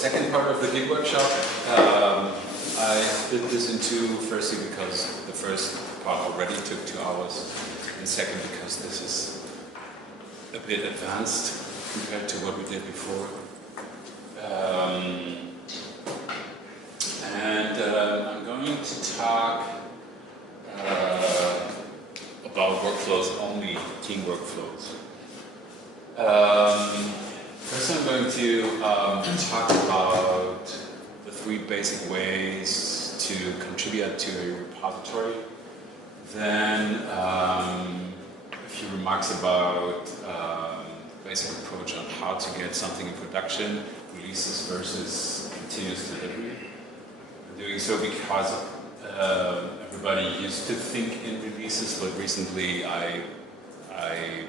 second part of the Git workshop, I split this into, firstly because the first part already took 2 hours, and second because this is a bit advanced compared to what we did before. I'm going to talk about workflows only, team workflows. First I'm going to talk about the 3 basic ways to contribute to a repository. Then a few remarks about basic approach on how to get something in production, releases versus continuous delivery. I'm doing so because everybody used to think in releases, but recently I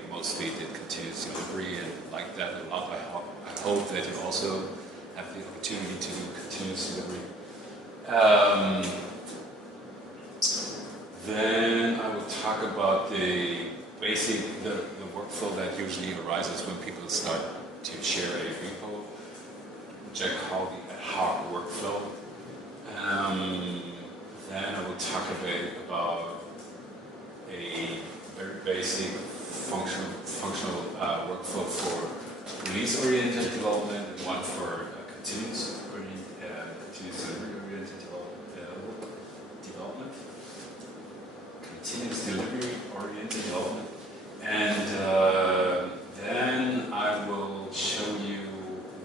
mostly did continuous delivery and like that a lot. I hope that you also have the opportunity to do continuous delivery. Then I will talk about the workflow that usually arises when people start to share a repo, which I call the ad hoc workflow. Then I will talk a bit about a very basic functional workflow for release-oriented development and one for continuous delivery-oriented development. Continuous delivery-oriented development. And then I will show you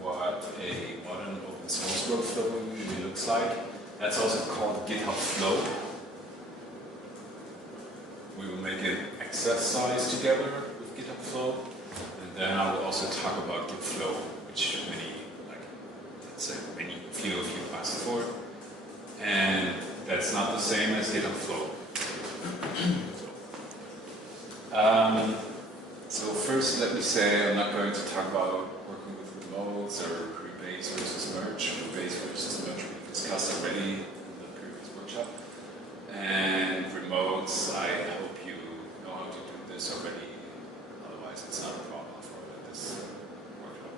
what a modern open source workflow usually looks like. That's also called GitHub Flow. We will make an exercise together with GitHub Flow, and then I will also talk about Git Flow, which few of you asked for, and that's not the same as GitHub Flow. So first, let me say I'm not going to talk about working with remotes or rebase versus merge. Rebase versus merge we discussed already in the previous workshop. And remotes, I hope you know how to do this already. Otherwise, it's not a problem for this workshop.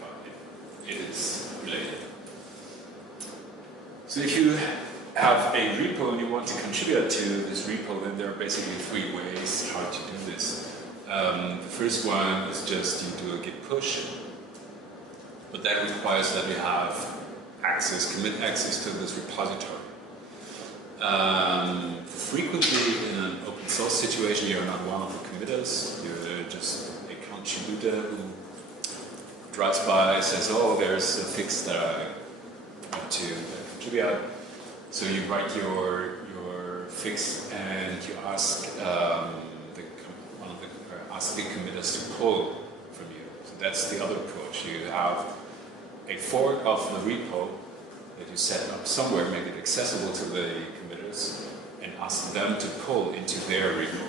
But it is related. So if you have a repo and you want to contribute to this repo, then there are basically 3 ways how to do this. The first one is just you do a git push, but that requires that you have commit access to this repository. Frequently in an open source situation, you're not one of the committers, you're just a contributor who drives by, says, oh, there's a fix that I want to contribute. So you write your fix and you ask ask the committers to pull from you. So that's the other approach. You have a fork of the repo that you set up somewhere, make it accessible to the committers, and ask them to pull into their repo.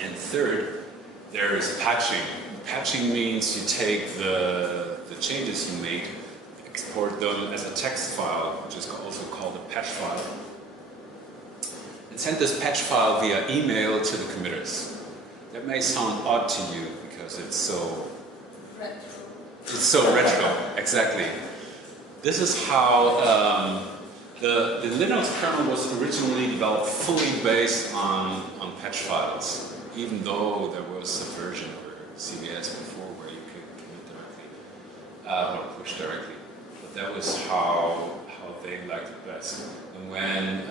And third, there is patching. Patching means you take the changes you made, export them as a text file, which is also called a patch file, and send this patch file via email to the committers. That may sound odd to you because it's so retro, exactly. This is how the Linux kernel was originally developed fully based on patch files, even though there was a version or CVS before where you could commit directly or push directly. But that was how they liked it best. And when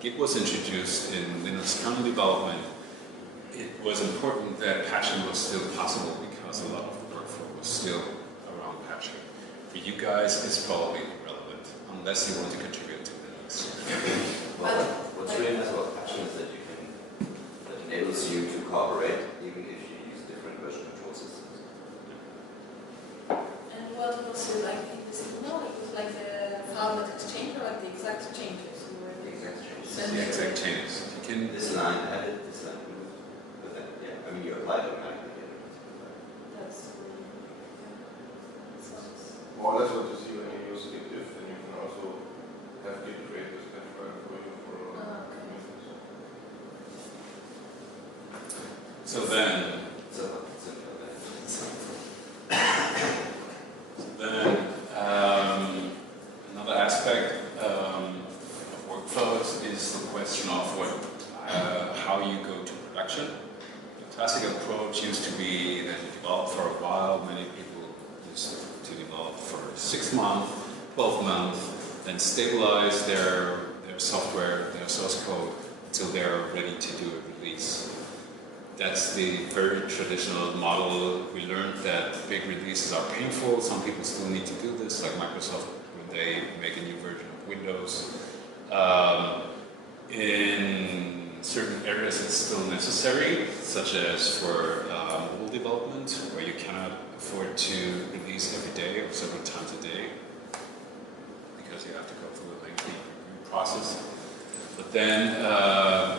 Git was introduced in Linux kernel development, it was important that patching was still possible because a lot of the workflow was still around patching. For you guys, it's probably irrelevant unless you want to contribute to Linux. Well, what's really nice about patching is that enables you to cooperate even if you use different version control systems. And what was it like in this email? It was like the format exchange or like the exact changes? The exact changes. The exact changes. You can this line added, this line removed. But then, yeah, I mean, you apply it automatically. That's more or less what you see when you use git diff, and you can also have git create this patch file for you for okay. So then, so 6 months, 12 months, then stabilize their software, their source code, until they're ready to do a release. That's the very traditional model. We learned that big releases are painful. Some people still need to do this, like Microsoft when they make a new version of Windows. In certain areas it's still necessary, such as for mobile development, where you cannot afford to release every day or several times a day, because you have to go through a lengthy review process. But then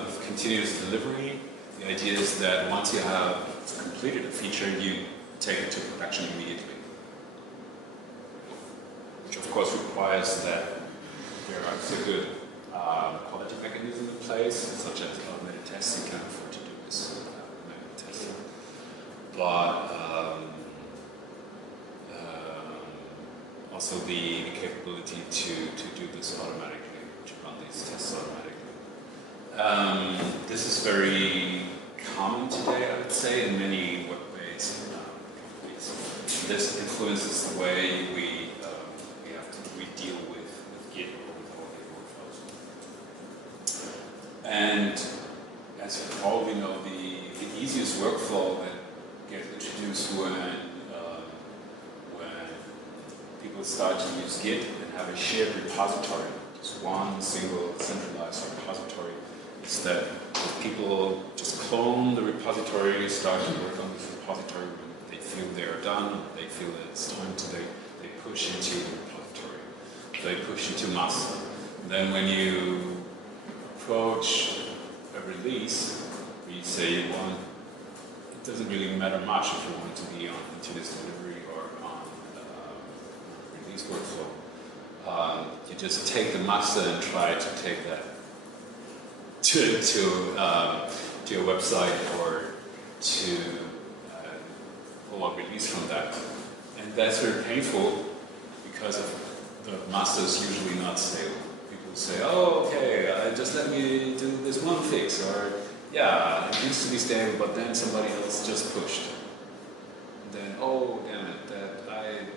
with continuous delivery, the idea is that once you have completed a feature, you take it to production immediately. Which of course requires that there are a good quality mechanism in place, such as automated tests. You can't afford to do this without automated testing. But also the capability to do this automatically, to run these tests automatically. This is very common today, I would say, in many web-based companies. This influences the way we deal with Git or with all the workflows. And as you probably know, the easiest workflow that gets introduced when people start to use Git and have a shared repository, just one single centralized repository, is that people just clone the repository, start to work on this repository when they feel they are done, they feel that it's time to, they push into the repository, they push into master. And then when you approach a release, we say you want, it doesn't really matter much if you want to be on continuous delivery or on release workflow. You just take the master and try to take that to your website or to pull a release from that. And that's very painful because the master is usually not stable. People say, oh, okay, just let me do this one fix, or yeah, it used to be stable, but then somebody else just pushed. And then, oh, damn it,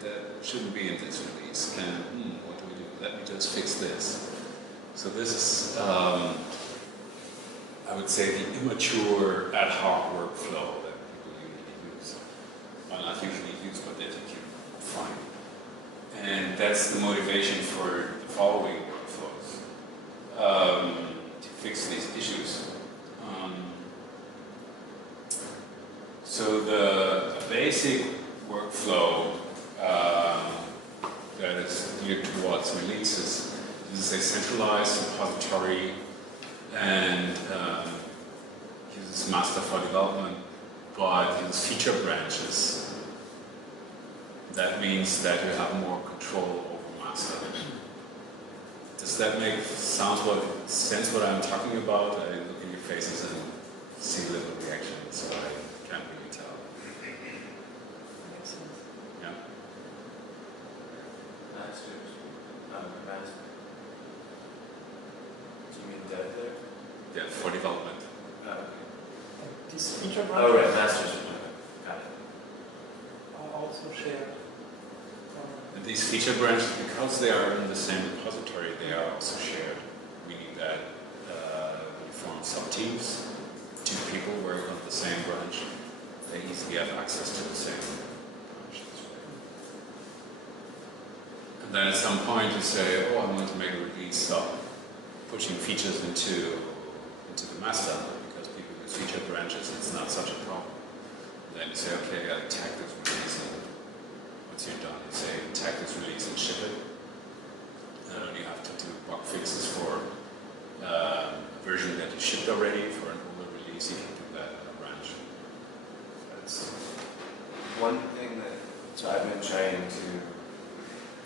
that shouldn't be in this release. And what do we do? Let me just fix this. So this is, I would say, the immature ad hoc workflow that people usually use. Well, not usually use, but that you can find. And that's the motivation for the following workflows, to fix these issues. So the basic workflow that is geared towards releases, this is a centralized repository and uses master for development, but uses feature branches. That means that you have more control over master. Does that make sense what I'm talking about? I look in your faces and see a little reaction, so I can't really tell. Makes sense. Yeah? Masters. Master. Do you mean dev there? Yeah, for development. Okay. These feature Oh, branches right, masters. Got it. are also shared. And these feature branches, because they are in the same repository, they are also shared, meaning that you form sub-teams, 2 people work on the same branch, they easily have access to the same branch. And then at some point you say, oh, I want to make a release, stop pushing features into the master, because people use feature branches, it's not such a problem. And then you say, okay, I tag this release, and once you're done, you say, tag this release and ship it. And then you have to do bug fixes for a version that you shipped already. For an older release, you can do that in a branch. That's one thing that, so I've been trying to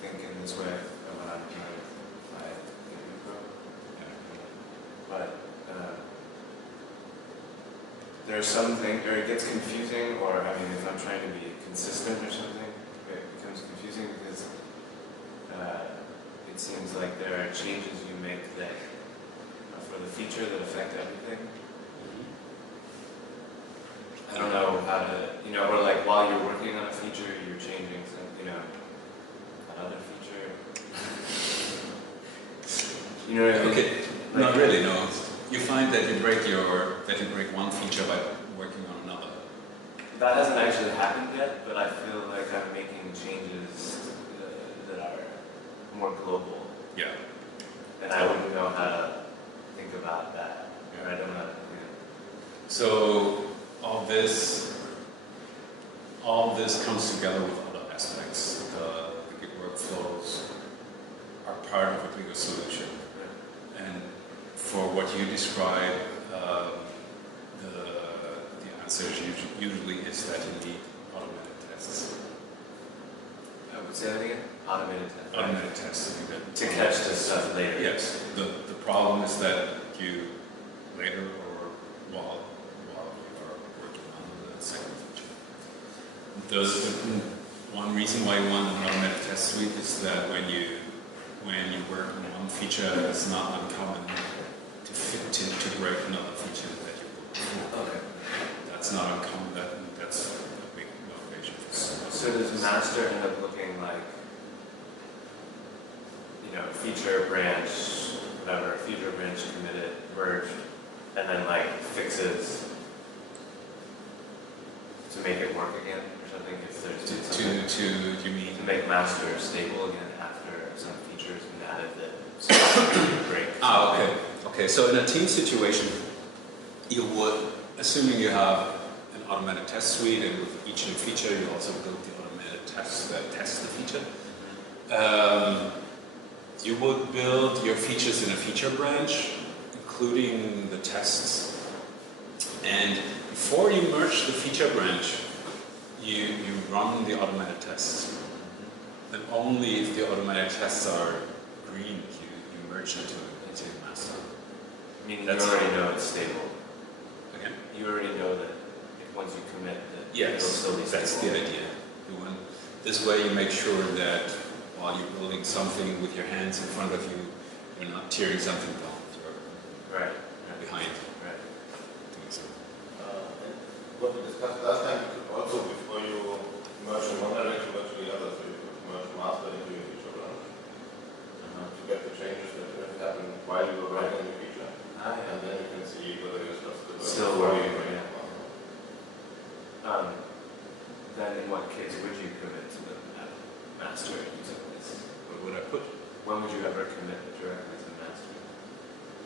think in this way when I'm dealing with my interview pro. But there's something, or it gets confusing, or I mean, if I'm trying to be consistent or something, it becomes confusing because it seems like there are changes you make that for the feature that affect everything. I don't know how to, or like while you're working on a feature, you're changing some, another feature. You know what I mean? Okay, Like, not really, no. You find that you break one feature by working on another. That hasn't actually happened yet, but I feel like I'm making changes that are more global. Yeah. And I wouldn't know how to think about that. Or I don't know. So all this comes together with other aspects. The Git workflows are part of a bigger solution. And for what you describe, the answer usually is that you need automated tests. I would say that again? Automated tests. Automated tests To catch this stuff later. Yes. The problem is that you later or while you are working on the second feature. The one reason why you want an automated test suite is that when you work on one feature, it's not uncommon to break another feature that you work on. Okay. That's not uncommon. That's a big motivation. So does master end up looking like, feature branch, whatever, feature branch committed, merged, and then like fixes to make it work again or something? If there's You mean to make master stable again after some features been added that break. okay. Okay, so in a team situation, you would, assuming you have an automated test suite, and with each new feature, you also build the automated tests that test the feature. You would build your features in a feature branch, including the tests. And before you merge the feature branch, you run the automated tests. And only if the automated tests are green, you merge into master. Meaning That's you already know it's stable. Again? You already know that once you commit that Yes, it'll still be stable. that's the idea. This way you make sure that while you're building something with your hands in front of you, you're not tearing something down with your Right. behind. Right. Doing so. And what we discussed last time, you could also, before you merge in one direction, merge in the other, so you could merge master into your feature branch to get the changes that happen while you were writing the feature. And then you can see whether your stuff Still working, yeah. Then in what case would you commit to the master using this? What would I put? When would you ever commit directly to the master?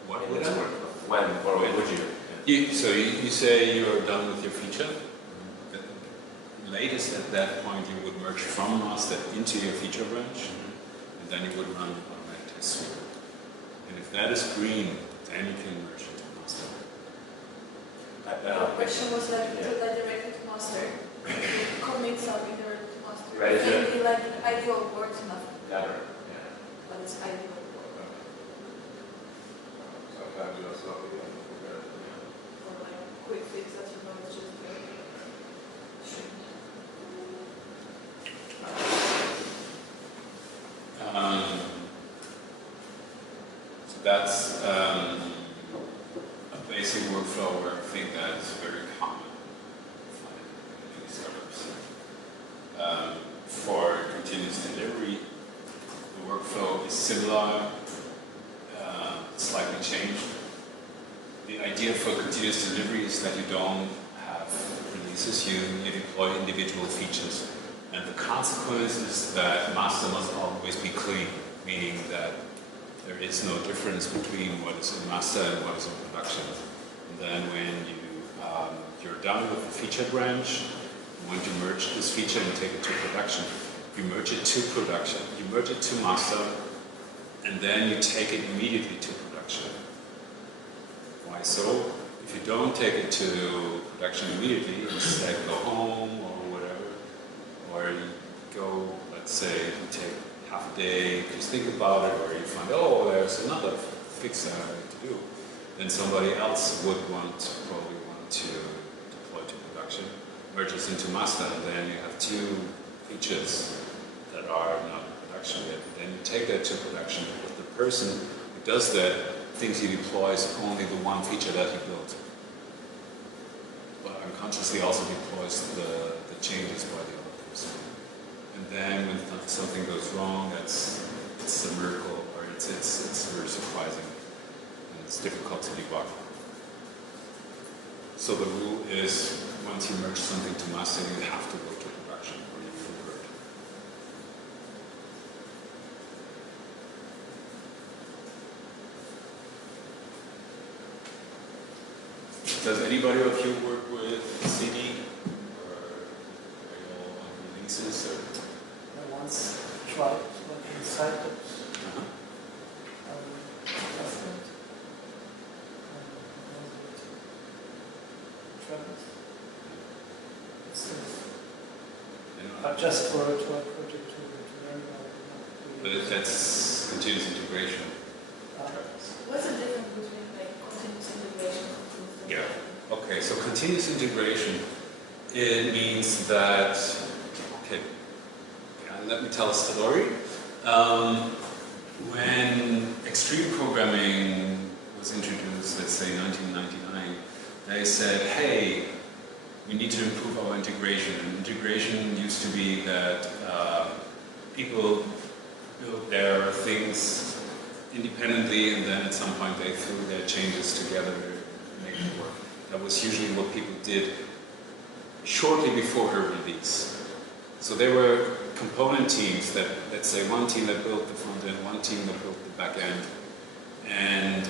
What In would this I? workflow? When or When. would you? So you say you're done with your feature. The latest at that point you would merge from master into your feature branch, and then you would run an automated test suite. And if that is green, then you can merge into master. The question was like to that directly to master. Commit something directly to master. Right, is it? Maybe like ideal words enough, Never. Yeah. but it's ideal. Sometimes you are sloppy and forget it. Or like quick fix that you know it's just very strange. So that's a basic workflow where I think that's very common in these startups. For continuous delivery, the workflow is similar, slightly changed. The idea for continuous delivery is that you don't have releases, you deploy individual features. And the consequence is that master must always be clean, meaning that there is no difference between what is in master and what is in production. And then when you're done with the feature branch, you want to merge this feature and take it to production. You merge it to production, you merge it to master, and then you take it immediately to production. Why so? If you don't take it to production immediately, instead go home or whatever, or you go, let's say, you take half a day, just think about it, or you find, oh, there's another fix that I need to do. Then somebody else would probably want to deploy to production, merges into master, and then you have two features that are not in production yet. And then you take that to production. But the person who does that thinks he deploys only the one feature that he built. But unconsciously also deploys the changes by the other person. And then when the something goes wrong, it's a miracle, or it's very surprising, and it's difficult to debug. So the rule is, once you merge something to master, you have to go to production, or you convert. Does anybody of you work with CD? Or are you all on releases? Or? I once tried like inside it. But just for a project to learn about it. But that's continuous integration. What's the difference between like continuous integration and continuous Yeah. integration? Okay, so continuous integration, it means that, okay, let me tell a story. When extreme programming was introduced, let's say 1999, they said, hey, we need to improve our integration. And integration used to be that people build their things independently, and then at some point they threw their changes together to make it work. That was usually what people did shortly before a release. So there were component teams that, let's say, one team that built the front end, one team that built the back end, and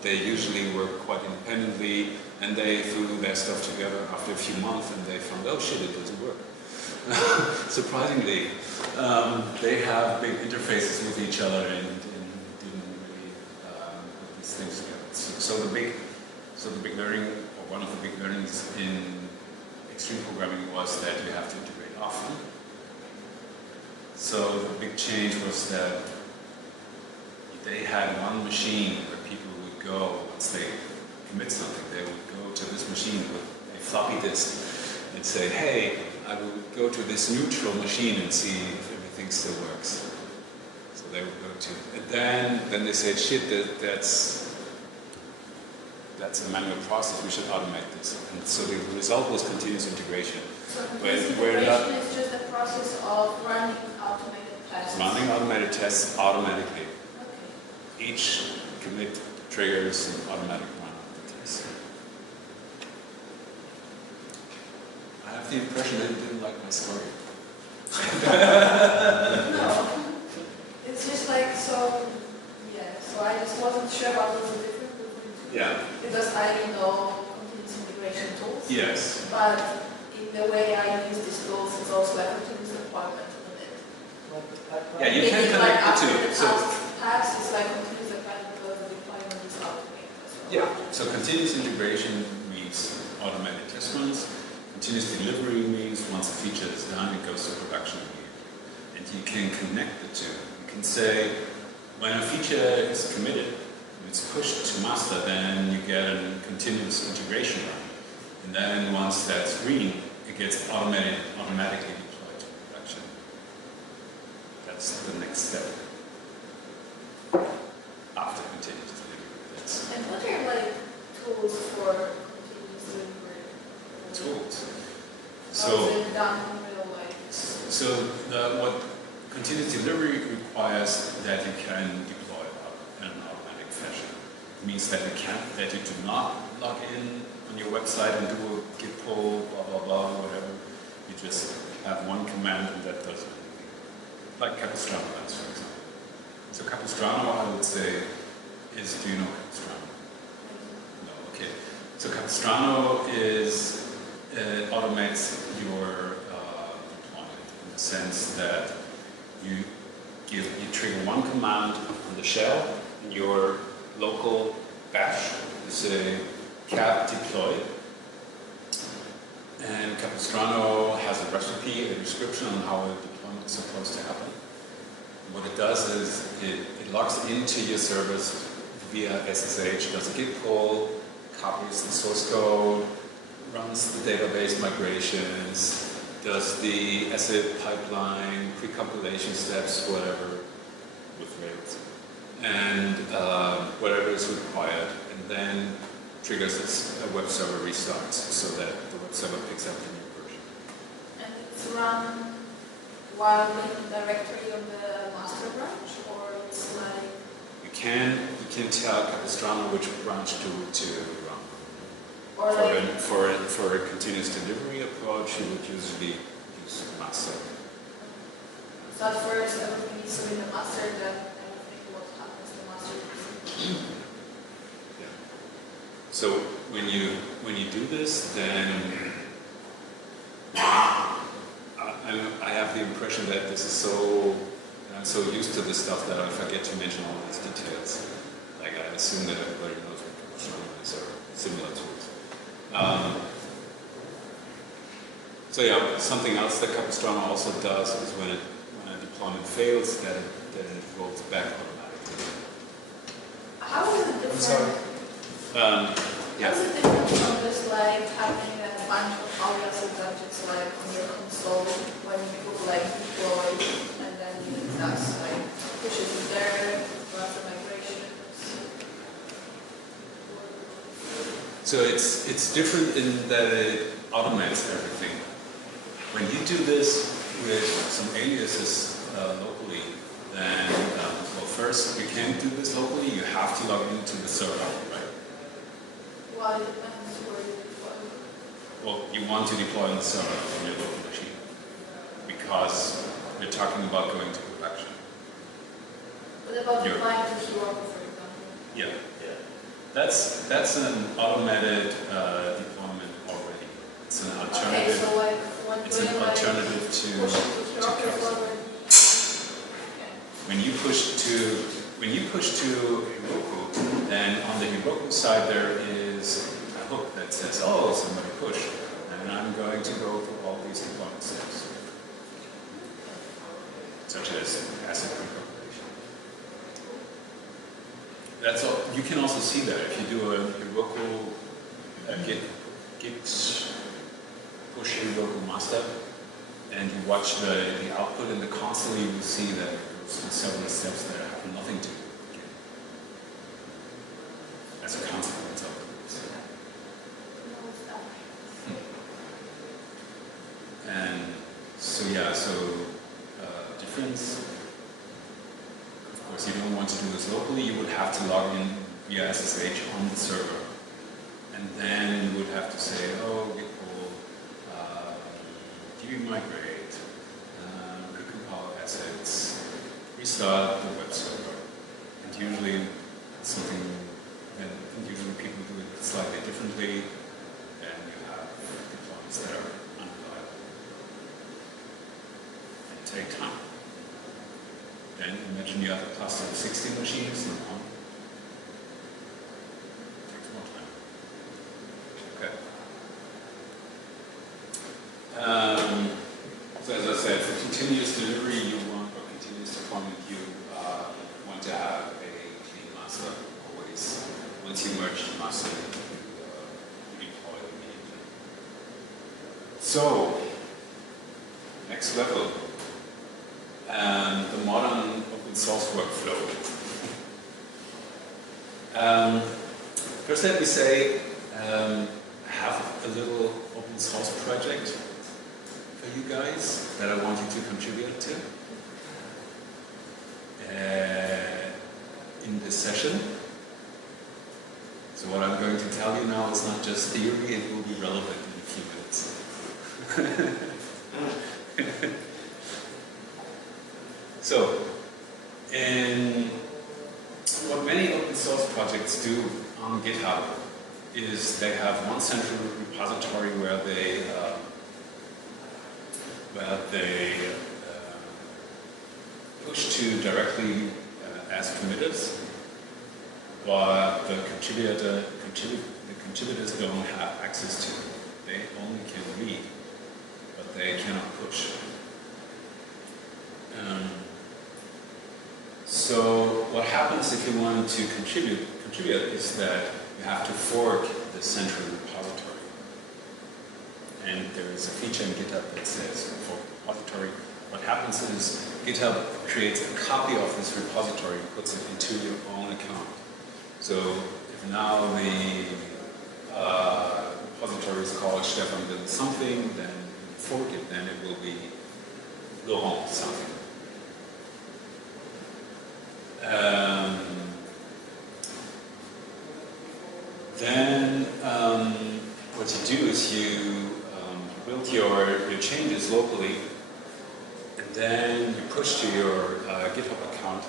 they usually work quite independently, and they threw their stuff together after a few months, and they found, oh shit, it doesn't work. Surprisingly, they have big interfaces with each other and didn't really put these things together. So the big learning, or one of the big learnings in extreme programming was that you have to integrate often. So the big change was that they had one machine where people would go, once they commit something, they would go to this machine with a floppy disk and say, hey, I will go to this neutral machine and see if everything still works. So they would go to, and then they said, shit, that's a manual process, we should automate this. And so the result was continuous integration. So continuous integration is just the process of running automated tests. Running automated tests automatically. Okay. Each commit triggers an automatic run of the test. I have the impression that you didn't like my story. No. It's just like, so I just wasn't sure about the difference between the two. Yeah. Because I know continuous integration tools. Yes. But in the way I use these tools, it's also like continuous deployment in it. Yeah, you can connect the two. So, Task is like continuous deployment because the deployment is automated as well. yeah. So continuous integration means automated test runs. Continuous delivery means once a feature is done, it goes to production immediately. And you can connect the two. You can say, when a feature is committed, it's pushed to master, then you get a continuous integration run. And then once that's green, it gets automatically deployed to production. That's the next step after continuous delivery. And what are like tools for continuous delivery? Tools. How is it done in real life? So what continuous delivery requires that you can deploy in an automatic fashion. It means that you do not log in on your website and do a git pull, blah blah blah, whatever. You just have one command and that does it. Like Capistrano does, for example. So Capistrano, I would say, is, do you know Capistrano? No, okay. So Capistrano automates your deployment in the sense that you trigger one command on the shell in your local bash. You say cap deploy, and Capistrano has a recipe, a description on how a deployment is supposed to happen. What it does is it logs into your service via SSH, does a git pull, copies the source code, runs the database migrations, does the asset pipeline, pre-compilation steps, whatever, with Rails, and whatever is required, and then triggers a web server restarts so that the web server picks up the new version. And it's run while making directory on the master branch, or it's like You can tell Capistrano which branch to run. or like For a continuous delivery approach, you would usually use master. so at first everything is in the master, then everything what happens to master. Yeah. So when you do this, then I have the impression that this is I'm so used to this stuff that I forget to mention all these details. Like I assume that everybody knows what Capistrano is or similar to it. So yeah, something else that Capistrano also does is when a deployment fails, that it rolls back automatically. How is it different? sorry. Yeah. How is it different from just like having a bunch of alias objects like on your console when you put like deploy and then it does like pushes it there, runs the migrations? So it's different in that it automates everything. When you do this with some aliases locally, then well, first you can't do this locally. You have to log into the server, right? Well, it depends where you deploy. Well, you want to deploy on the server on your local machine because we're talking about going to production. What about You're- deploying to Heroku, for example? Yeah. That's an automated deployment already. It's an Okay, alternative. so like when It's an doing like alternative pushing to to Heroku is Capistrano. already. Okay. When you push to Heroku, then on the Heroku side there is a hook that says, oh, somebody pushed, and I'm going to go through all these deployment steps, such as asset preparation. That's all. You can also see that if you do a Heroku git push Heroku master, and you watch the output in the console, you will see that it goes through several steps that have nothing to do with Git as a consequence of this. And so yeah, difference. Of course, you don't want to do this locally. You would have to log in via SSH on the server, and then you would have to say, oh, git pull, demigrate, recompile assets, restart the web server. And usually it's something that usually people do it slightly differently, and you have deployments that are unreliable and take time. Then imagine you have a cluster of 16 machines and on. Takes more time. Okay. So as I said, for continuous delivery, or continuous deployment, you want to have a clean master always. Once you merge the master, you deploy immediately. So, next level. The modern open source workflow. First let me say, I have a little open source project for you guys that I want you to contribute to in this session. So what I'm going to tell you now is not just theory, it will be relevant in a few minutes. So, what many open source projects do on GitHub is they have one central repository where they push to directly as committers, but the contributors don't have access to it. They only can read, but they cannot push. So what happens if you want to contribute is that you have to fork the central repository. And there is a feature in GitHub that says fork repository. What happens is GitHub creates a copy of this repository and puts it into your own account. So if now the repository is called Stefan Wille something, then you fork it, then it will be Laurent something. Then what you do is you build your changes locally, and then you push to your GitHub account.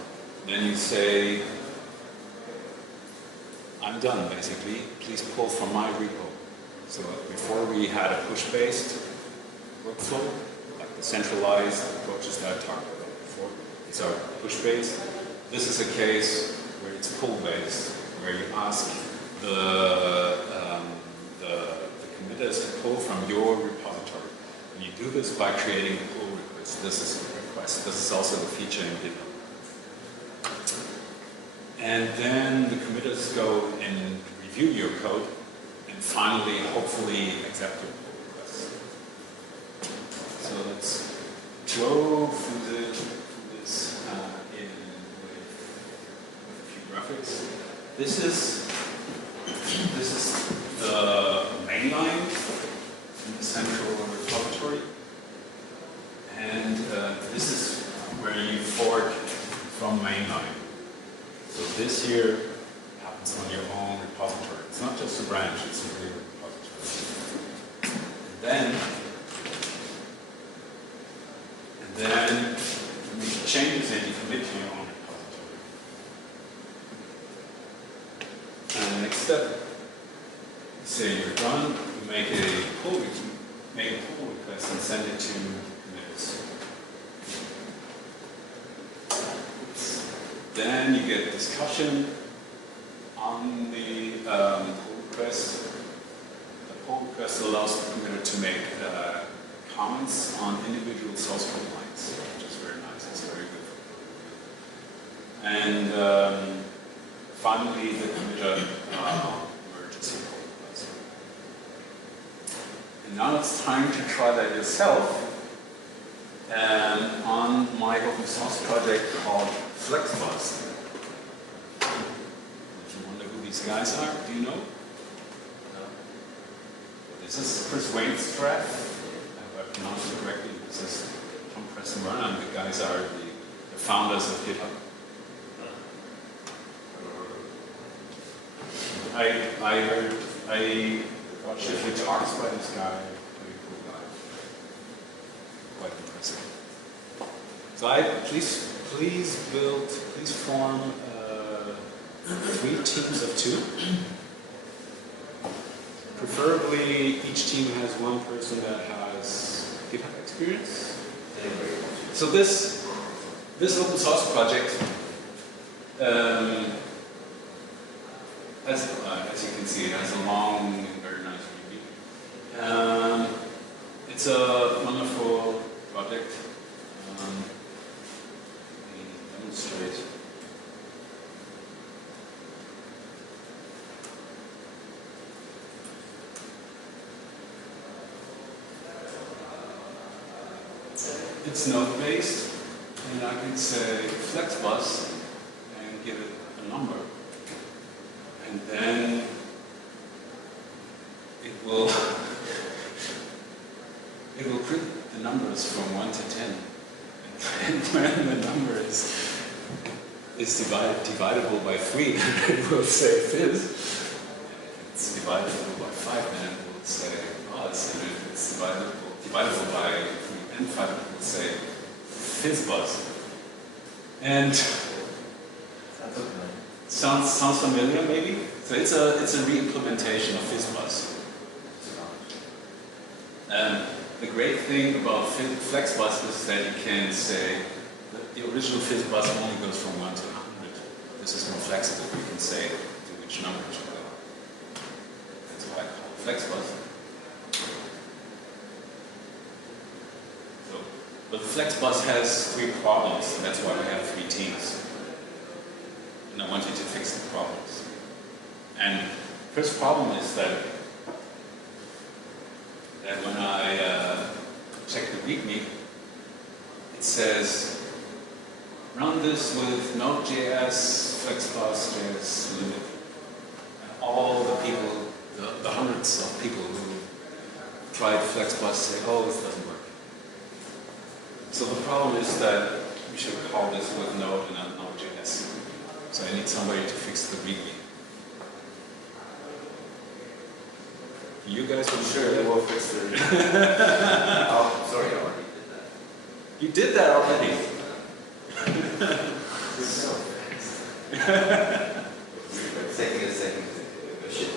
Then you say, I'm done, basically. Please pull from my repo. So before we had a push-based workflow, like the centralized approaches that I talked about before. These are push-based. This is a case where it's pull-based, where you ask the committers to pull from your repository. And you do this by creating a pull request. This is a request. This is also a feature in GitHub. And then the committers go and review your code and finally, hopefully, accept your pull request. So let's go through this with a few graphics. This is the main line in the central repository, and this is where you fork from mainline. So this here happens on your own repository. It's not just a branch, it's a real repository. And then you make changes and you commit to your own repository. And the next step, say you're done, you make a pull request and send it to commits. Then you get discussion on the pull request. The pull request allows the committer to make comments on individual source code lines, which is very nice. It's very good for code review. And finally, the committer merges your pull request. And now it's time to try that yourself. On my open source project called FlexBus. If you wonder who these guys are, do you know? No. This is Chris Wayne's draft. I hope I pronounced it correctly. This is Tom Preston Run, and the guys are the founders of GitHub. I got shifted talks by this guy. Pretty cool guy. Quite impressive. So please form 3 teams of 2. Preferably each team has one person that has GitHub experience. So this open source project, as you can see, it has a long and very nice review. It's a wonderful project. Demonstrate. It's node-based, and I can say FlexBus and give it a number, and then it will print the numbers from 1 to 10. And when the number is dividable by 3, it will say fizz. If it's divisible by 5, then it will say buzz. And if it's divisible by 3 and 5, it will say fizzbuzz. And sounds familiar, maybe? So it's a re-implementation of fizzbuzz. The great thing about FlexBus is that you can say that the original fizzbuzz only goes from 1 to 100. This is more flexible. You can say to which number it should go. That's why I call it FlexBus. So, but FlexBus has 3 problems. That's why we have 3 teams. And I want you to fix the problems. And the first problem is that when I check the README, it says, run this with Node.js, FlexBus, JS limit. And all the people, the hundreds of people who tried FlexBus say, oh, this doesn't work. So the problem is that we should call this with Node and not Node.js. So I need somebody to fix the README. You guys will Sure, we'll fix the. Oh, sorry, I already did that. You did that already. It's taking a second to go shit.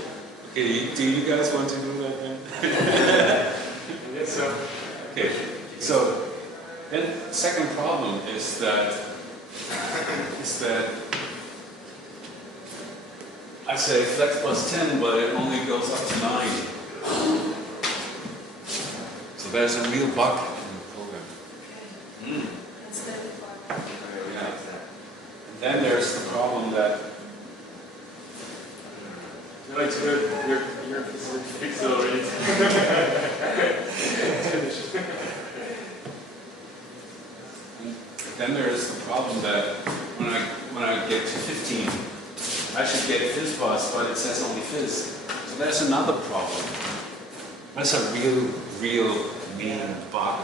Okay, do you guys want to do that then? Yes, sir. Okay, so then second problem is that I say flex plus 10, but it only goes up to 9. So there's a real bug in the program. That's the part. Yeah. And then there's the problem that No, it's good. You're fixed already. It's finished. then there's the problem that when I get to 15, I should get fizz bus, but it says only fizz. So there's another problem. That's a real mean bug.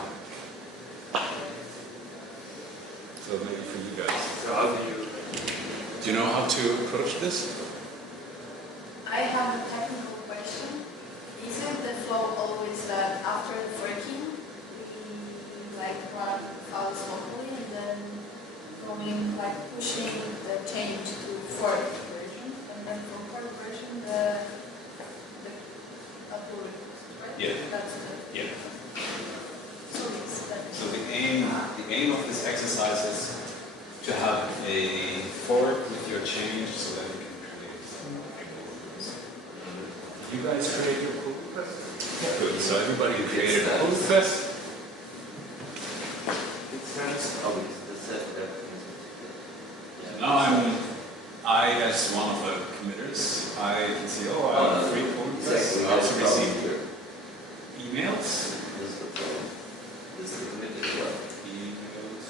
So maybe for you guys. So how do Do you know how to approach this? I have a technical question. Isn't the flow always that after breaking, we like run files locally and then going like pushing the change to fourth version, and then from fourth version the upload, right? Yeah. That's the Yeah. so it's that. So the aim of this exercise is to have a fork with your change so that you can create pull requests. You guys create your pull request? Good. So everybody created a pull request. It stands. Oh, the set that. Now I as one of the committers, I can see, oh, I have 3 pull requests. Exactly. I also That's the receive problem emails. here. This is the problem. This is the commit as well. Emails.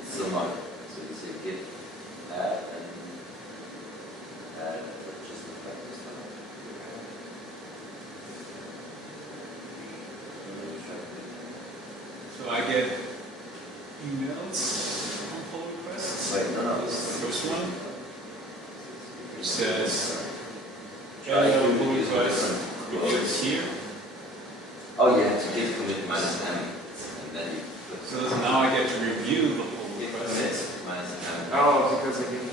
It's the mark. So you say git add and add just the practice now. So I get emails on pull requests. Wait, no. This is the first one, which says, Try to pull use request different reviewed here. Oh, you have to git commit minus m, and then you put So now I get to review the pull git request. commit minus m. Oh, because I didn't.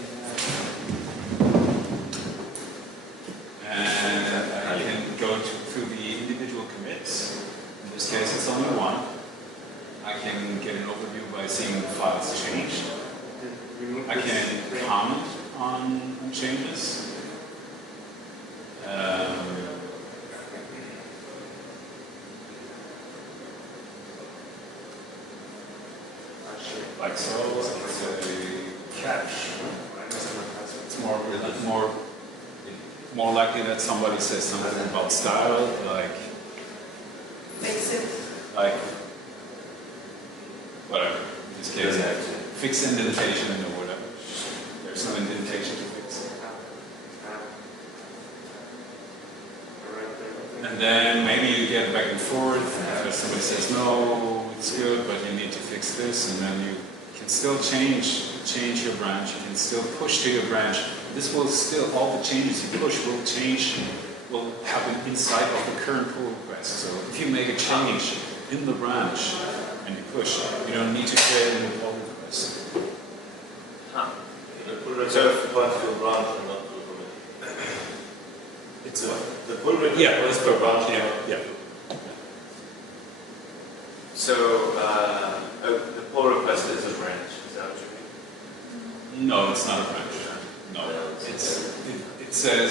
And I can go through the individual commits. In this case, it's only one. I can get an overview by seeing the files changed. I can comment on changes. Like so, it's a catch. It's more likely that somebody says something about style, Fix it. like whatever. In this case, fix indentation or whatever. There's some indentation to fix. And then maybe you get back and forth because somebody says, no, it's good, but you need to fix this, and then you can still change your branch, you can still push to your branch. This will still, all the changes you push will happen inside of the current pull request. So if you make a change in the branch and you push, you don't need to create a new pull request. The pull request points to a branch and not to a commit. It's a, The pull request yeah, points it's to a per branch. branch, yeah. So, the pull request is a branch, is that what you mean? No, it's not a branch. No, it says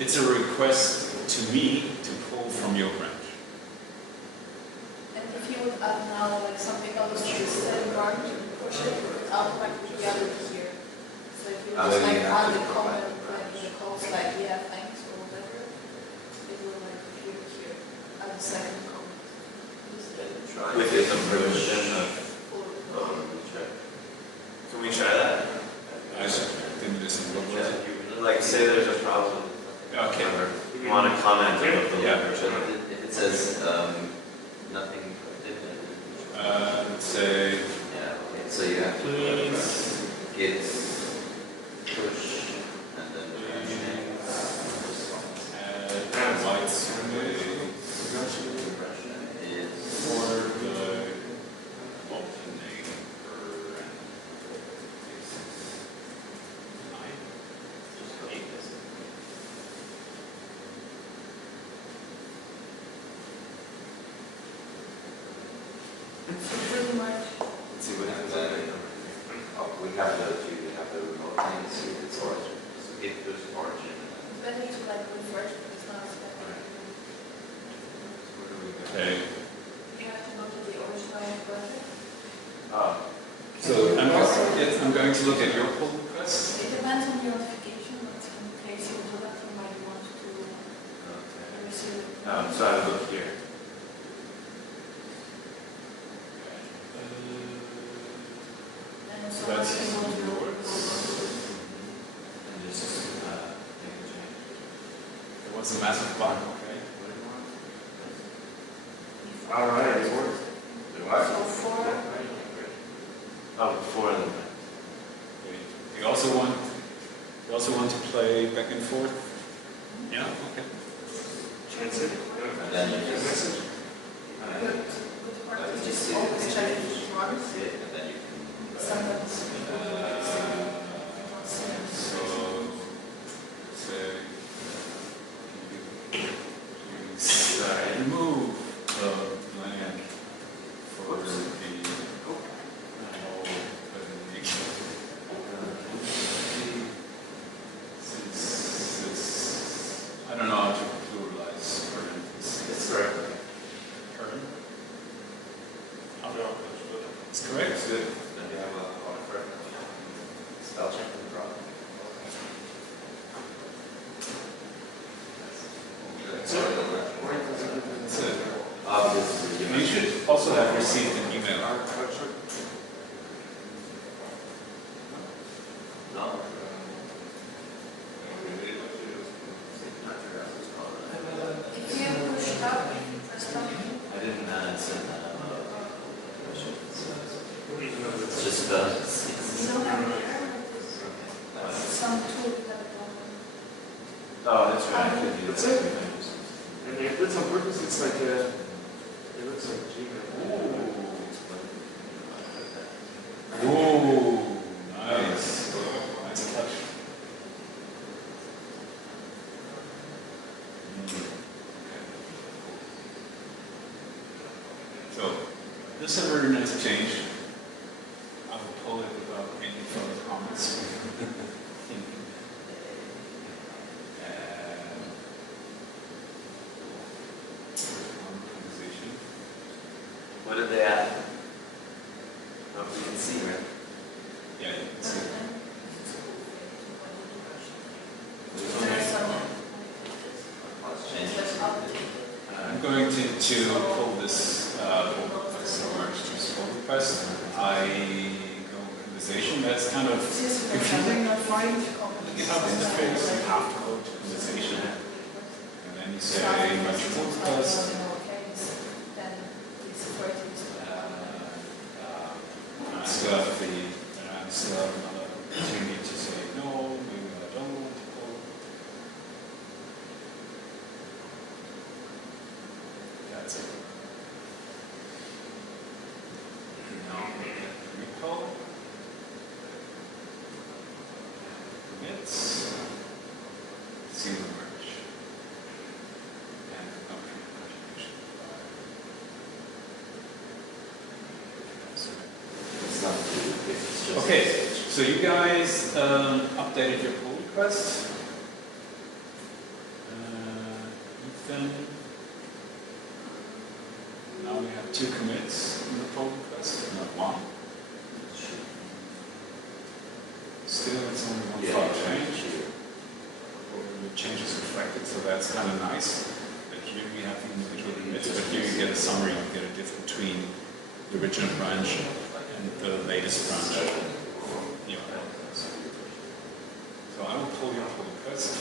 it's a request to me to pull from your branch. And if you would add now like something else to the same branch and push it, it would automatically gather here. So if you Ah, just then like you have add to the comment, provide like the calls like yeah, thanks or whatever, it will like appear here as a second comment. Try With it. the permission of, Check. can we try that? I didn't listen. What was it? Like, say there's a problem. Okay. You want to comment on the Yeah. version. If it says nothing different, let's say, Yeah, okay, so you have to git push and then add white space is for the alternator and So pretty much, let's see what happens then. Oh, we have the remote thing, see if it's origin. So git push origin. it's better to like convert because now it's better. Where do we go? okay. You have to go to the original project. So I'm going to look at your pull request. It depends on your notification, but in case you do that, you might want to receive it. So I look here. And so That's you want to yours. And just make a change. It was a massive bug, okay? All right, it works. So for Oh, before the You also want to play back and forth? Yeah, okay. And then you just good part is just always check it once. see it, and then you can Sometimes So, say, please remove the blank for the since this, I don't know how to pluralize parentheses. it's correct. Current? It's correct? Good. Then you have a autocorrect. Spell check and drop. That's it. This is You should also have received an email. No. if you push up, press down. I didn't send that out. It's just You don't have an error. Some tool that Oh, that's right. I could use That's that. it. And if it's on purpose, it's like it looks like Gmail. Ooh, nice. Nice touch. So, this server needs to change. I will pull it without any further comments. Organization. What did they add? Oh, we can see, right? Yeah, you can see. there are some Let's change just it. update. I'm going to pull this pull request or merge this pull request. I go conversation. That's kind of confusing, I find. GitHub interface, you have to go to conversation. And then you say merge pull request. I still have another opportunity to say no, maybe I don't want to pull. That's it. Now recall. Commits. Single merge. And country contribution. It's not it's just Okay, so you guys updated your pull request. Ethan. Now we have 2 commits in the pull request, not 1. Still, it's only one file change. The change is reflected, so that's kind of nice. But here we have the individual commits, but here you get a summary, you get a difference between the original branch and the latest branch. Yeah. So I will pull your pull request.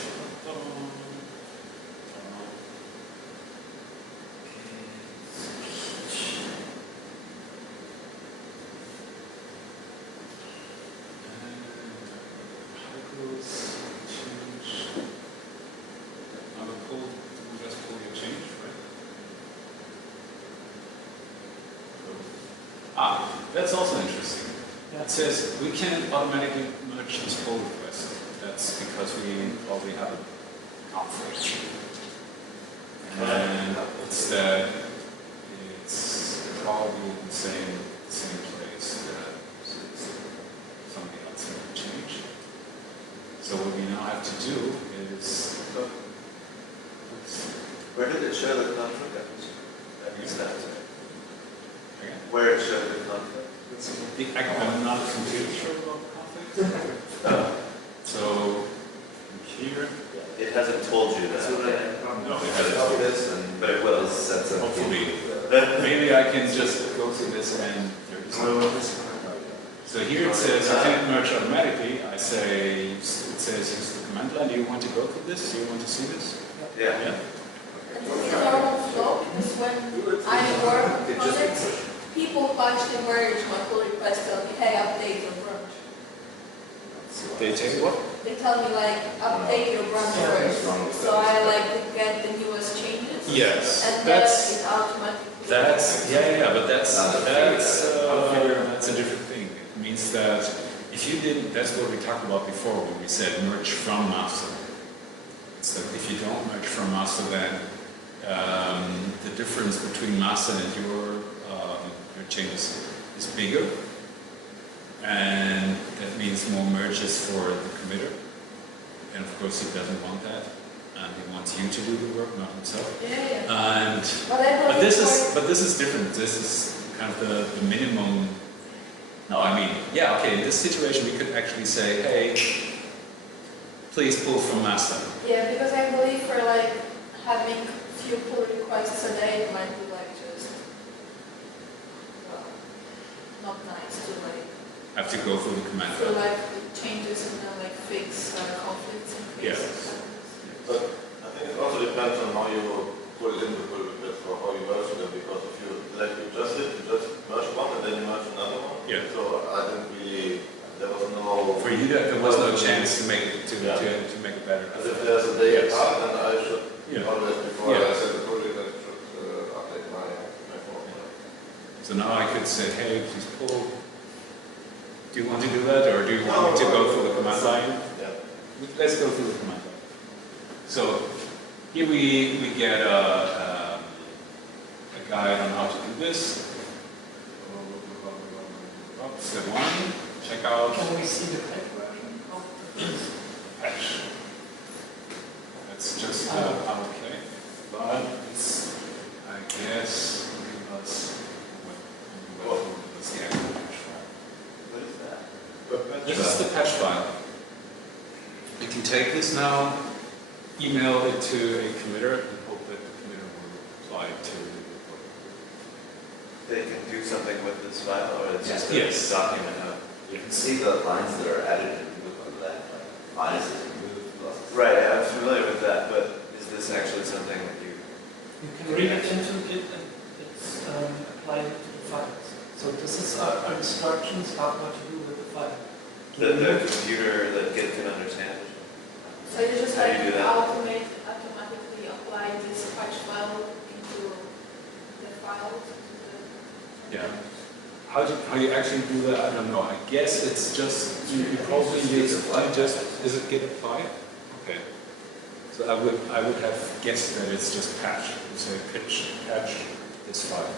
That's also interesting. Yeah. It says we can automatically merge this pull request. That's because we probably have a conflict. And it's that it's probably in the same place that something else can change. So what we now have to do is Where did it show the conflict? again, Where it showed the conflict? I'm not completely sure about the conflict. So here, It hasn't told you that. no, it It hasn't. hasn't this, but it will. That's a Hopefully, maybe I can just go through this and so here it says you can't merge automatically. I say it says use the command line. Do you want to go through this? Do you want to see this? Yeah. Yeah. And this is a normal flow because when I work on projects, people punch the merge my pull request, tell me, hey, update your branch. They take what? They tell me like, update your branch first. So I like to get the newest changes. Yes, And then that's it automatically. but that's a different thing. It means that if you didn't, that's what we talked about before when we said merge from master. So if you don't merge from master, then the difference between master and your changes is bigger, and that means more merges for the committer. And of course, he doesn't want that, and he wants you to do the work, not himself. Yeah. And but this is different. This is kind of the minimum. No, I mean, yeah, okay. In this situation, we could actually say, hey, please pull from master. Yeah, because I believe for like having few pull requests a day, it might be like just not nice to like Have to go through the command for line. like changes and then like fix conflicts and Yes. fix. But I think it also depends on how you put it in the pull request or how you merge them, because if you, like you just merge one and then you merge another one. Yeah. So I didn't really, there was no... For you, there was no chance to make it to make it better. As if there's a day Yes. apart, then I should always, before Yeah. I set the pull request, should update my form. So now I could say, hey, please pull. Do you want to do that, or do you want me to go through the command line? Yeah. Let's go through the command line. So here we get a guide on how to do this. Step 1, check out Can we see the pack version of this? patch. That's just okay. But it's, I guess, what's the actual patch file? What is that? This is the patch file. You can take this now, email it to a committer, and hope that the committer will reply to the report. They can do something with this file, or it's just a Yes. document of... You can see the lines that are added and removed on the left, like minus is removed, plus is Right, I'm familiar with that, but is this actually something that you... You can read it into Git and it's applied to the files. So this is our instructions about what to do with the file. The computer that Git can understand? So you just How do like you do that? automatically apply this patch file into the files. Yeah. How you actually do that, I don't know. I guess it's just, you probably use apply just, is it git apply? Okay. So I would have guessed that it's just patch. You say patch this file.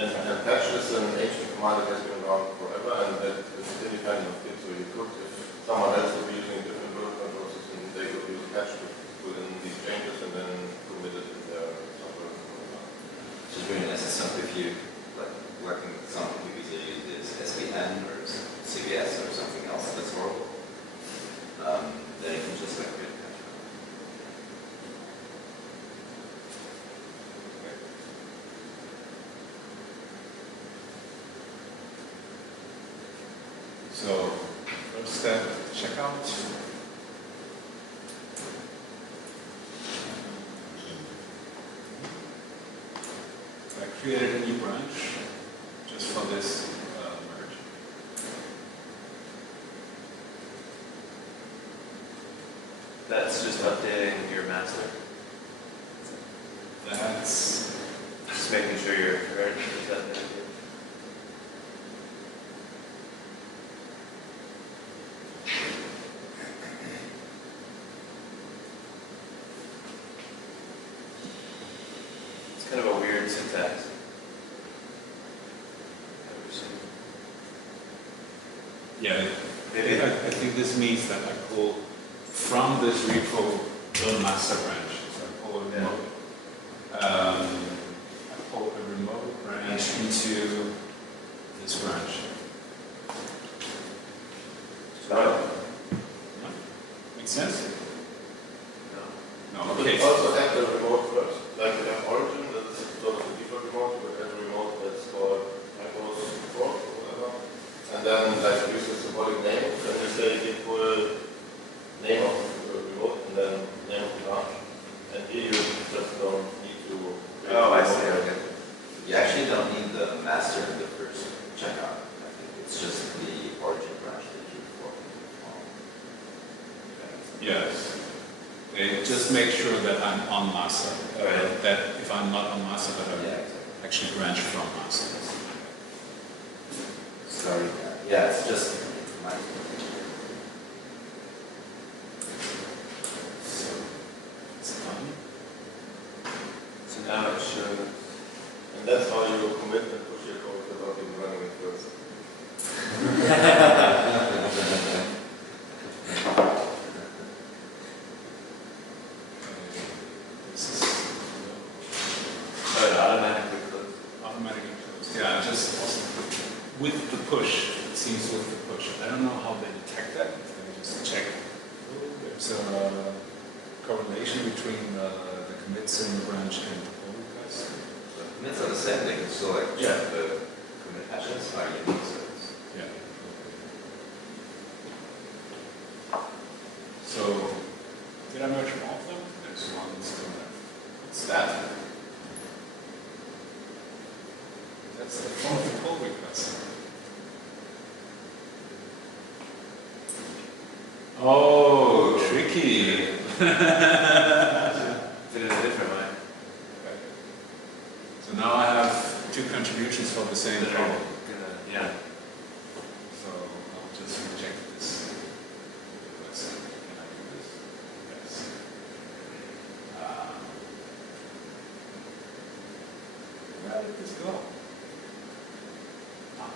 And patch is an ancient command that has been around forever, and that is independent of Git. So you could, if someone else would be using a different version control system, they could use patch to put in these changes and then commit it in their software. It's just really nice. Some if you like working with some people usually use SVN or CVS or something else that's horrible. Then you can just like create a patch. So first step, checkout. I created a new branch just for this merge. That's just updating your master? That's Just making sure you're correct. Is that the idea? It's kind of a weird syntax. Yeah, I think this means that I pull from this repo the master branch. So I pull a remote, I pull a remote branch into this branch. Right. Makes sense? No. No. You Okay. could also have the remote first. Like you have origin, that's sort of the default remote, you would have a remote that's called hypos or whatever. And then like use the symbolic name, and you say the full name of the remote and then name of the branch. And here you just don't need to. Oh, I see. Okay. You actually don't need the master in the first checkout. I think it's just the origin branch that you're working on. Yes. Okay, just make sure that I'm on master. Right. That if I'm not on master, that I Yeah, actually branch from master. sorry. Yeah, it's just my. So it's done. So now it shows. And that's how you commit and push your code without even running it first. This is Oh, it automatically closes. automatically closed. Yeah, just also with the push. It seems with the push. I don't know how they detect that. If they just check. Oh, there's a correlation between the commits in the branch and the pull request. The commits are the same. They can still like Yeah. check the commit hashes are unique. So it's Yeah. So, did I merge all of them? There's one still left. What's that? That's the funky pull request. Oh, tricky. Did it a different way. So now I have two contributions for the same problem. Yeah. So I'll just reject this request. Can I do this? Yes. Where did this go? Ah.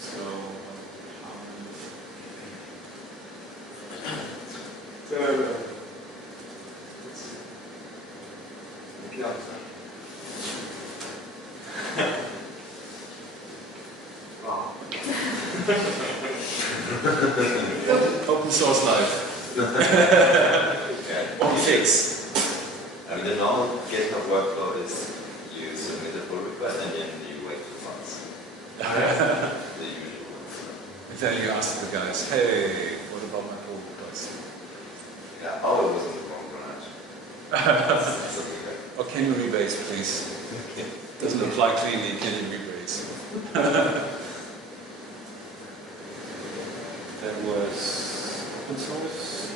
So, open source life. okay. One fix. I mean, the normal GitHub workflow is you submit a pull request and then you wait 2 months. The usual one. And then you ask the guys, hey, what about my pull request? Yeah, oh, it was in the wrong branch. That's okay. Or can you rebase, please? It doesn't apply cleanly, can you rebase? There was open source,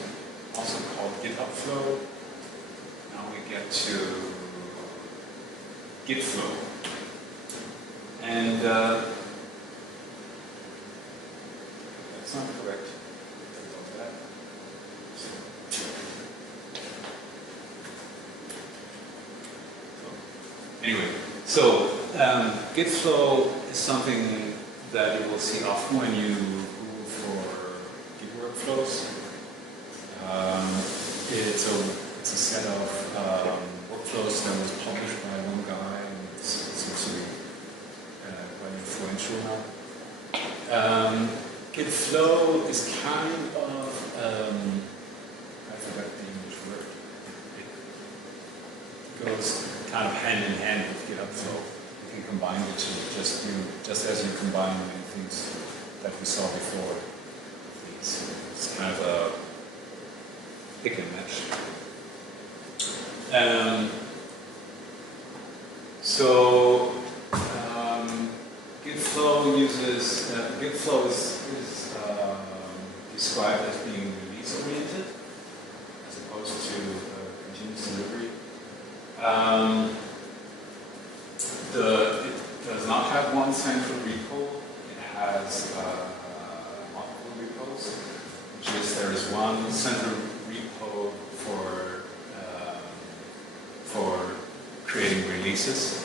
also called GitHub Flow. Now we get to Git Flow. And that's not correct. Anyway, so Git Flow is something that you will see often when you Google for Git workflows. It's a set of workflows that was published by one guy, and it seems to be quite influential now. Git Flow is kind of I forgot the English word. It goes kind of hand in hand with GitHub Flow. You can combine the two, just as you combine many things that we saw before. It's kind of a pick and match. Git Flow uses Git Flow is described as being release oriented, as opposed to continuous delivery. It does not have one central repo. It has multiple repos. Which is there is one central repo for creating releases.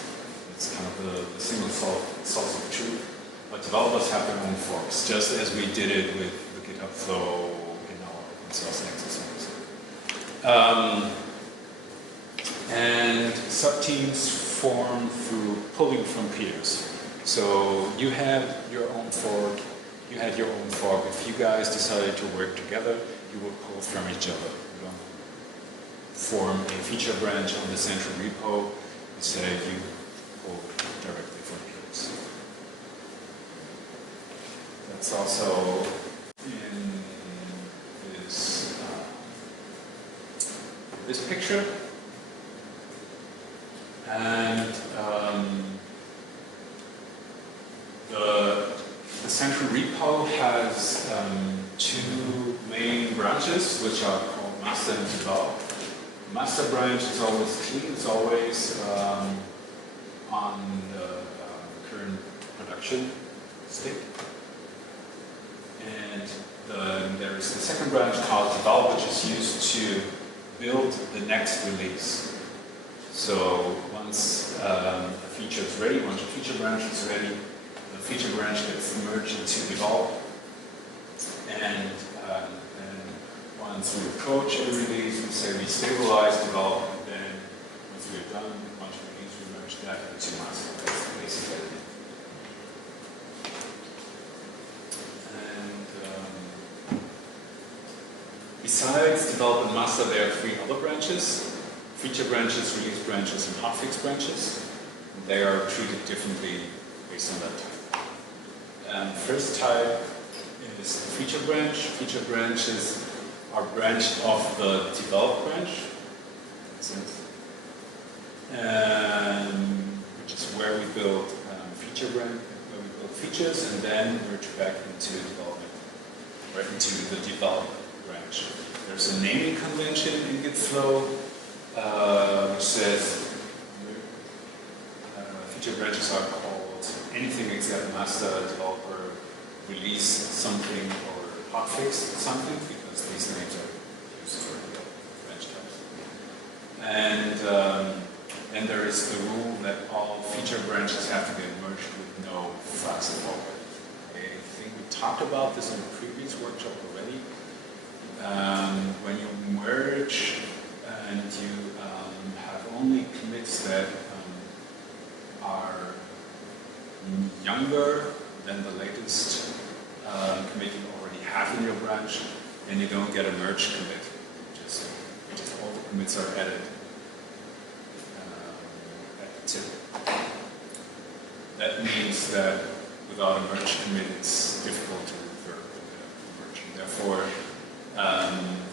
It's kind of the single source of truth. But developers have their own forks, just as we did it with the GitHub Flow in our open source exercise. And subteams form through pulling from peers. So you have your own fork, you had your own fork. If you guys decided to work together, you would pull from each other. You don't form a feature branch on the central repo. Instead, you pull directly from peers. That's also in this picture. And the central repo has two main branches, which are called master and develop. The master branch is always clean, it's always on the current production state. And there is the second branch called develop, which is used to build the next release. So once a feature is ready, once a feature branch is ready, the feature branch gets merged into develop. And once we approach a release, we say we stabilize develop, and then once we're done, once we release, we merge that into master. That's the basic idea. Besides develop and master, there are three other branches: feature branches, release branches, and hotfix branches. They are treated differently based on that type. First type is the feature branch. Feature branches are branched off the develop branch, which is where we build where we build features and then merge back into development, or into the develop branch. There's a naming convention in Git Flow which says feature branches are called anything except master, developer, release something, or hotfix something, because these names are used for branch types. And there is the rule that all feature branches have to get merged with no fast forward. I think we talked about this in a previous workshop already. When you merge and you have only commits that are younger than the latest commit you already have in your branch, and you don't get a merge commit, which is all the commits are added at the tip. That means that without a merge commit, it's difficult to revert the merge. Therefore,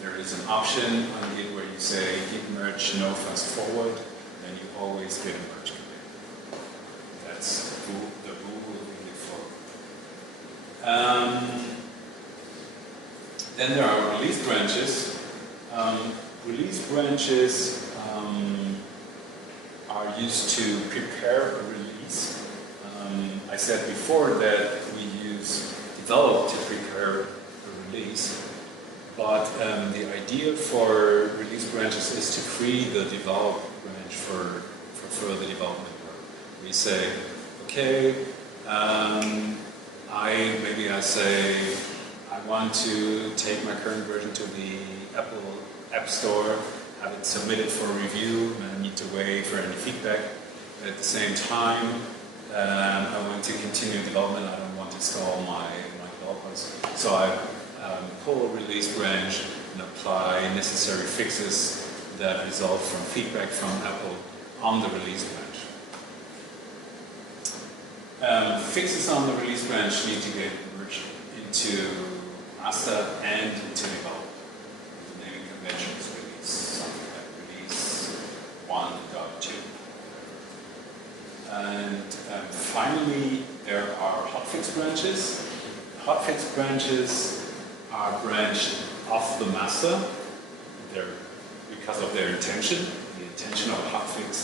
there is an option on Git where you say git merge no fast forward, then you always get a merge commit. That's the rule in Git Flow. Then there are release branches. Release branches are used to prepare a release. I said before that we use develop to prepare a release. But the idea for release branches is to free the develop branch for further development work. We say, okay, maybe I say, I want to take my current version to the Apple App Store, have it submitted for review, and I need to wait for any feedback. At the same time, I want to continue development. I don't want to stall my developers. So I pull a release branch and apply necessary fixes that result from feedback from Apple on the release branch. Fixes on the release branch need to get merged into master and into develop. The naming convention is release something like release 1.2. And finally, there are hotfix branches. Hotfix branches are branched off the master because of their intention. The intention of hotfix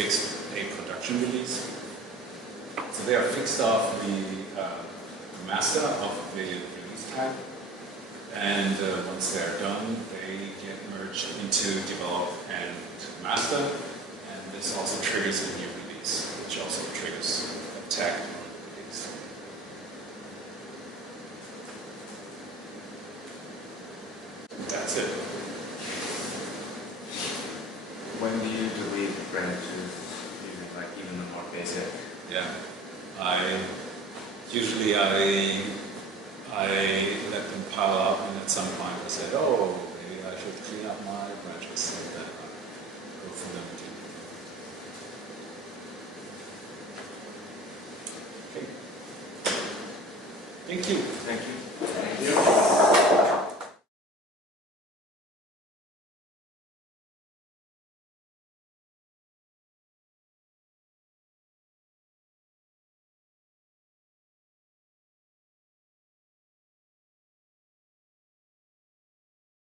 fixed a production release. So they are fixed off the master of the release type, and once they're done, they get merged into develop and master, and this also triggers a new release, which also triggers a tag release. That's it. When do you delete branches, even the more basic? Yeah, usually I let them pile up, and at some point I said, oh, maybe I should clean up my branches, and then I go for them again. Okay. Thank you. Thank you.